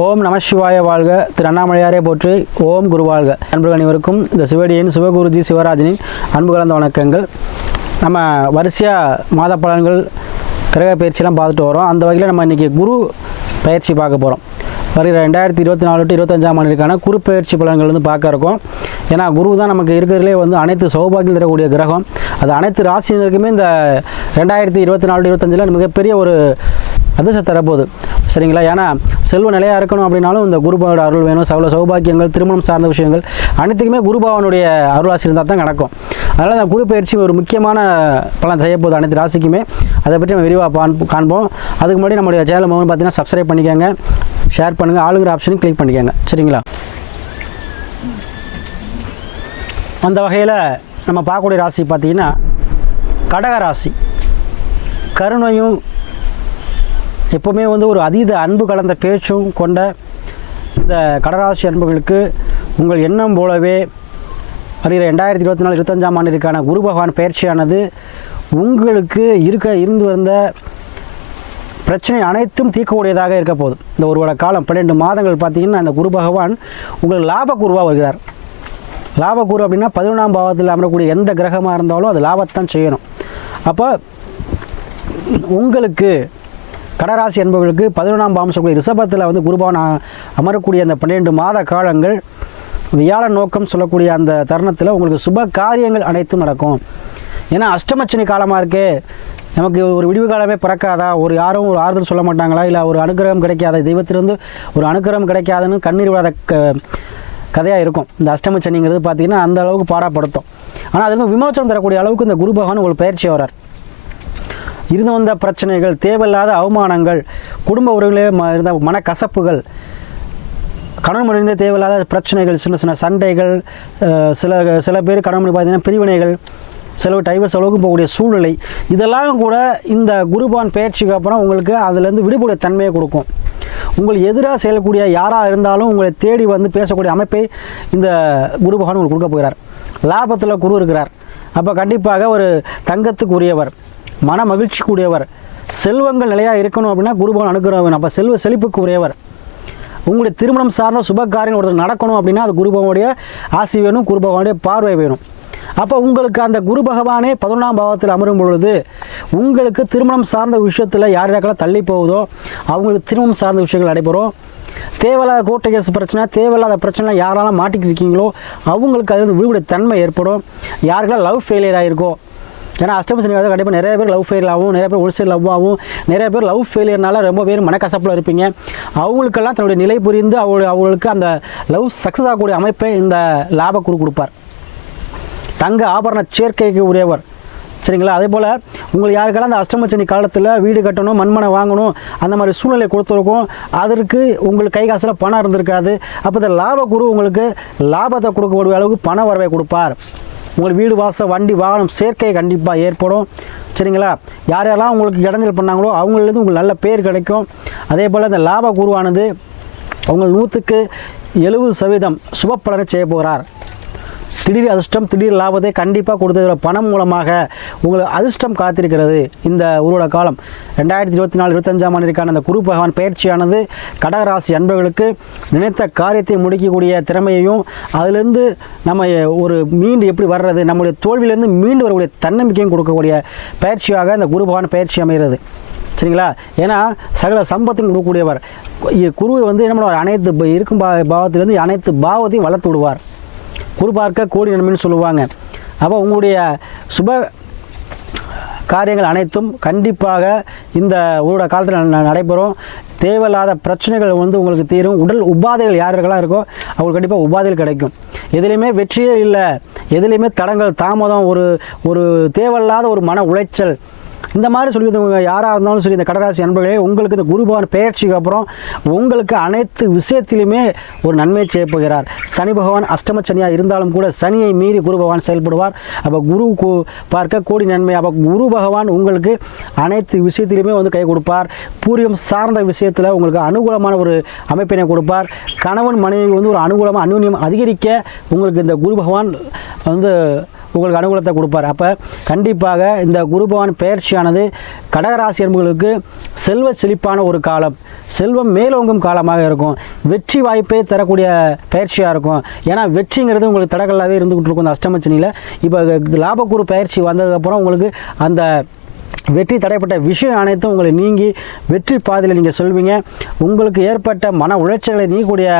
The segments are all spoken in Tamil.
ஓம் நம சிவாய வாழ்க. திரு அண்ணாமலையாரே போற்றி. ஓம் குரு வாழ்க. அன்பர்கள் அனைவருக்கும் இந்த சிவடியின் சிவகுருஜி சிவராஜனின் அன்பு கலந்த வணக்கங்கள். நம்ம வரிசையாக மாத பலன்கள் கிரக பயிற்சியெல்லாம் பார்த்துட்டு வரோம். அந்த வகையில் நம்ம இன்றைக்கி குரு பயிற்சி பார்க்க போகிறோம். வருகிற 2024 to 25ஆம் ஆண்டிற்கான குரு பயிற்சி பலன்கள் வந்து பார்க்க இருக்கோம். ஏன்னா குரு தான் நமக்கு இருக்கிறதுலே வந்து அனைத்து சௌபாகியம் தரக்கூடிய கிரகம். அது அனைத்து ராசினருக்குமே இந்த 2024 to 25 மிகப்பெரிய ஒரு அதிர்ஷ்டம் தரப்போகுது. சரிங்களா? ஏன்னா செல்வ நிலையாக இருக்கணும் அப்படின்னாலும் இந்த குருபாவோட அருள் வேணும். சகல சௌபாக்கியங்கள், திருமணம் சார்ந்த விஷயங்கள் அனைத்துக்குமே குருபாவனுடைய அருளாசி இருந்தால் தான் நடக்கும். அதனால் இந்த குரு பயிற்சி ஒரு முக்கியமான பலன் செய்ய போகுது அனைத்து ராசிக்குமே. அதை பற்றி நம்ம விரிவாக காண்போம். அதுக்கு முன்னாடி நம்மளுடைய சேனல் பார்த்தீங்கன்னா சப்ஸ்கிரைப் பண்ணிக்கோங்க, ஷேர் பண்ணுங்கள், ஆளுங்கிற ஆப்ஷனையும் கிளிக் பண்ணிக்கோங்க. சரிங்களா? அந்த வகையில் நம்ம பார்க்கக்கூடிய ராசி பார்த்திங்கன்னா கடக ராசி. கருணையும் எப்போவுமே வந்து ஒரு அதீத அன்பு கலந்த பேச்சும் கொண்ட இந்த கடகராசி அன்புகளுக்கு உங்கள் எண்ணம் போலவே வருகிற 2024 25ஆம் ஆண்டிற்கான குரு பகவான் பயிற்சியானது உங்களுக்கு இருந்து வந்த பிரச்சனை அனைத்தும் தீர்க்கக்கூடியதாக இருக்க போகுது. இந்த ஒரு வருட காலம் 12 மாதங்கள் பார்த்திங்கன்னா இந்த குரு பகவான் உங்களுக்கு லாபக்குருவாக வருகிறார். லாபக்குரு அப்படின்னா 11ஆம் பாவத்தில் அமரக்கூடிய எந்த கிரகமாக இருந்தாலும் அது லாபத்தான் செய்யணும். அப்போ உங்களுக்கு கடகராசி என்பவர்களுக்கு 11ஆம் பாவம் சொல்லக்கூடிய ரிஷபத்தில் வந்து குருபவன் அமரக்கூடிய அந்த 12 மாத காலங்கள் வியாழ நோக்கம் சொல்லக்கூடிய அந்த தருணத்தில் உங்களுக்கு சுப காரியங்கள் அனைத்தும் நடக்கும். ஏன்னா அஷ்டமச்சனி காலமாக இருக்கே, நமக்கு ஒரு விடிவு காலமே பிறக்காதா, யாரும் ஒரு ஆறுதல் சொல்ல மாட்டாங்களா, இல்லை ஒரு அனுகிரகம் கிடைக்காத தெய்வத்திலிருந்து ஒரு அனுகிரகம் கிடைக்காதுன்னு கண்ணீர் விடாத கதையாக இருக்கும். இந்த அஷ்டமச்சனிங்கிறது பார்த்திங்கன்னா அந்த அளவுக்கு பாடப்படுத்தும். ஆனால் அதுக்கு விமோச்சனம் தரக்கூடிய அளவுக்கு இந்த குரு பகவான் உங்களுக்கு பயிற்சி வரார். இருந்து வந்த பிரச்சனைகள், தேவையில்லாத அவமானங்கள், குடும்ப உறவுகளே இருந்த மனக்கசப்புகள், கணவன் மனைவி தேவையில்லாத பிரச்சனைகள், சின்ன சின்ன சண்டைகள், சில பேர் கணவன் மனைவி பார்த்தீங்கன்னா பிரிவினைகள், செலவு டைவர்ஸ் அளவுக்கு போகக்கூடிய சூழ்நிலை, இதெல்லாம் கூட இந்த குருபான் பயிற்சிக்கு அப்புறம் உங்களுக்கு அதிலேருந்து விடுபடைய தன்மையை கொடுக்கும். உங்களுக்கு எதிராக செயல்கூடிய யாராக இருந்தாலும் உங்களை தேடி வந்து பேசக்கூடிய அமைப்பை இந்த குரு பகவான் உங்களுக்கு கொடுக்க போகிறார். லாபத்தில் குரு இருக்கிறார். அப்போ கண்டிப்பாக ஒரு தங்கத்துக்கு உரியவர், மன மகிழ்ச்சிக்குரியவர், செல்வங்கள் நிலையாக இருக்கணும் அப்படின்னா குருபகவான் அனுகிரகம். அப்போ செல்வ செழிப்புக்கு உரியவர். உங்களுடைய திருமணம் சார்ந்த சுப காரியம் ஒருத்தர் நடக்கணும் அப்படின்னா அது குருபகவானுடைய ஆசி வேணும், குருபகவானுடைய பார்வை வேணும். அப்போ உங்களுக்கு அந்த குரு பகவானே 11ஆம் பாவத்தில் அமரும் பொழுது உங்களுக்கு திருமணம் சார்ந்த விஷயத்தில் யார் யாருக்கெல்லாம் தள்ளி போகுதோ அவங்களுக்கு திருமணம் சார்ந்த விஷயங்கள் நடைபெறும். தேவையில்லாத கோர்ட்டு கேஸ் பிரச்சனை, தேவையில்லாத பிரச்சனை யாரெல்லாம் மாட்டிக்கிட்டு இருக்கீங்களோ அவங்களுக்கு அது விடுபடைய தன்மை ஏற்படும். யாருக்கெல்லாம் லவ் ஃபெயிலியர் ஆகிருக்கோ, ஏன்னா அஷ்டமசனி கண்டிப்பாக நிறைய பேர் லவ் ஃபெயில் ஆகும், நிறைய பேர் ஒரு சைடு லவ் ஆகும், நிறைய பேர் லவ் ஃபெயிலியர்னால ரொம்ப பேர் மனக்கசப்பில் இருப்பீங்க. அவங்களுக்கெல்லாம் தன்னுடைய நிலை புரிந்து அவங்களுக்கு அந்த லவ் சக்ஸஸ் ஆகக்கூடிய அமைப்பை இந்த லாபக்குரு கொடுப்பார். தங்க ஆபரண சேர்க்கைக்கு உரியவர். சரிங்களா? அதே போல் உங்களுக்கு யாருக்கெல்லாம் அந்த அஷ்டமச்சனி காலத்தில் வீடு கட்டணும், மண்மனை வாங்கணும், அந்த மாதிரி சூழ்நிலை கொடுத்துருக்கோம், அதற்கு உங்களுக்கு கை காசில் பணம் இருந்திருக்காது. அப்போ இந்த லாபக்குரு உங்களுக்கு லாபத்தை கொடுக்கக்கூடிய அளவுக்கு பண வரவை கொடுப்பார். உங்களுக்கு வீடு வாசல் வண்டி வாகனம் சேர்க்கை கண்டிப்பாக ஏற்படும். சரிங்களா? யாரெல்லாம் உங்களுக்கு இடைஞ்சல் பண்ணாங்களோ அவங்களுக்கு உங்களுக்கு நல்ல பேர் கிடைக்கும். அதே போல் இந்த லாப குருவானது உங்கள் 100க்கு 70% சுப பலனை செய்ய போகிறார். திடீர் அதிர்ஷ்டம், திடீர் லாபத்தை கண்டிப்பாக கொடுத்தது பணம் மூலமாக உங்களுக்கு அதிர்ஷ்டம் காத்திருக்கிறது. இந்த ஒரு காலம் 2024 25ஆம் ஆண்டிற்கான அந்த குரு பகவான் பயிற்சியானது கடகராசி அன்பர்களுக்கு நினைத்த காரியத்தை முடிக்கக்கூடிய திறமையையும் அதிலிருந்து நம்ம ஒரு மீண்டு எப்படி வர்றது, நம்முடைய தோல்வியிலேருந்து மீண்டு வரக்கூடிய தன்னம்பிக்கையும் கொடுக்கக்கூடிய பயிற்சியாக இந்த குரு பகவான் பயிற்சி அமைகிறது. சரிங்களா? ஏன்னா சகல சம்பத்தையும் கொடுக்கக்கூடியவர் குரு வந்து என்ன பண்ணுவார், அனைத்து இருக்கும் பாவத்திலேருந்து அனைத்து பாவத்தையும் வளர்த்து விடுவார். குரு பார்க்க கோடி நன்மைன்னு சொல்லுவாங்க. அப்போ உங்களுடைய சுப காரியங்கள் அனைத்தும் கண்டிப்பாக இந்த ஒரு காலத்தில் நடைபெறும். தேவையில்லாத பிரச்சனைகள் வந்து உங்களுக்கு தீரும். உடல் உபாதைகள் யாருக்கெல்லாம் இருக்கோ அவங்களுக்கு கண்டிப்பாக உபாதைகள் கிடைக்கும். எதுலேயுமே வெற்றியே இல்லை, எதுலேயுமே தடங்கள், தாமதம், ஒரு தேவையில்லாத ஒரு மன உளைச்சல், இந்த மாதிரி சொல்லியிருந்தவங்க யாராக இருந்தாலும் சரி, இந்த கடகராசி அன்பர்களே உங்களுக்கு இந்த குரு பகவான் பெயர்ச்சிக்கு அப்புறம் உங்களுக்கு அனைத்து விஷயத்திலுமே ஒரு நன்மை செய்ய போகிறார். சனி பகவான் அஷ்டமச்சனியாக இருந்தாலும் கூட சனியை மீறி குரு பகவான் செயல்படுவார். அப்போ குரு பார்க்க கோடி நன்மை. அப்போ குரு பகவான் உங்களுக்கு அனைத்து விஷயத்திலுமே வந்து கை கொடுப்பார். பூர்வம் சார்ந்த விஷயத்தில் உங்களுக்கு அனுகூலமான ஒரு அமைப்பினை கொடுப்பார். கணவன் மனைவி வந்து ஒரு அனுகூலமாக அந்யோன்யம் அதிகரிக்க உங்களுக்கு இந்த குரு பகவான் வந்து உங்களுக்கு அனுகூலத்தை கொடுப்பார். அப்போ கண்டிப்பாக இந்த குரு பகவான் பயிற்சியானது கடகராசி என்பவர்களுக்கு செல்வ செழிப்பான ஒரு காலம், செல்வம் மேலோங்கும் காலமாக இருக்கும். வெற்றி வாய்ப்பை தரக்கூடிய பயிற்சியாக இருக்கும். ஏன்னா வெற்றிங்கிறது உங்களுக்கு தடங்களாகவே இருந்துகிட்டு இருக்கும் அந்த அஷ்டமச்சனியில். இப்போ லாபக்குரு பயிற்சி வந்ததுக்கப்புறம் உங்களுக்கு அந்த வெற்றி தடைப்பட்ட விஷயம் அனைத்தும் உங்களை நீங்கி வெற்றி பாதையில் நீங்கள் சொல்வீங்க. உங்களுக்கு ஏற்பட்ட மன உளைச்சலை நீக்கக்கூடிய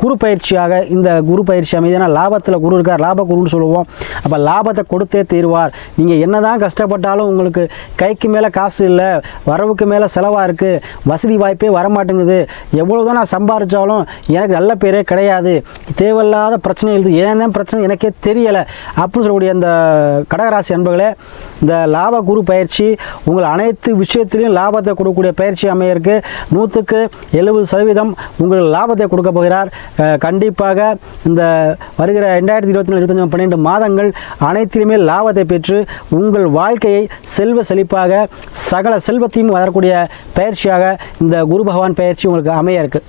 குரு பயிற்சியாக இந்த குரு பயிற்சி அமைதி. ஏன்னா லாபத்தில் குரு இருக்கார், லாப குருன்னு சொல்லுவோம். அப்போ லாபத்தை கொடுத்தே தீர்வார். நீங்கள் என்ன தான் கஷ்டப்பட்டாலும் உங்களுக்கு கைக்கு மேலே காசு இல்லை, வரவுக்கு மேலே செலவாக இருக்குது, வசதி வாய்ப்பே வரமாட்டேங்குது, எவ்வளோ தான் நான் சம்பாதிச்சாலும் எனக்கு நல்ல பேரே கிடையாது, தேவையில்லாத பிரச்சனை எழுது, ஏன் தான் பிரச்சனை எனக்கே தெரியலை அப்படின்னு சொல்லக்கூடிய அந்த கடகராசி அன்பர்களே, இந்த லாப குரு பயிற்சி உங்கள் அனைத்து விஷயத்திலையும் லாபத்தை கொடுக்கக்கூடிய பயிற்சி அமையிருக்கு. 100% உங்கள் லாபத்தை கொடுக்க போகிறார். கண்டிப்பாக இந்த வருகிற 2024-25 12 மாதங்கள் அனைத்திலுமே லாபத்தை பெற்று உங்கள் வாழ்க்கையை செல்வ செழிப்பாக சகல செல்வத்தையும் வரக்கூடிய பயிற்சியாக இந்த குரு பகவான் பயிற்சி உங்களுக்கு அமைய இருக்கு.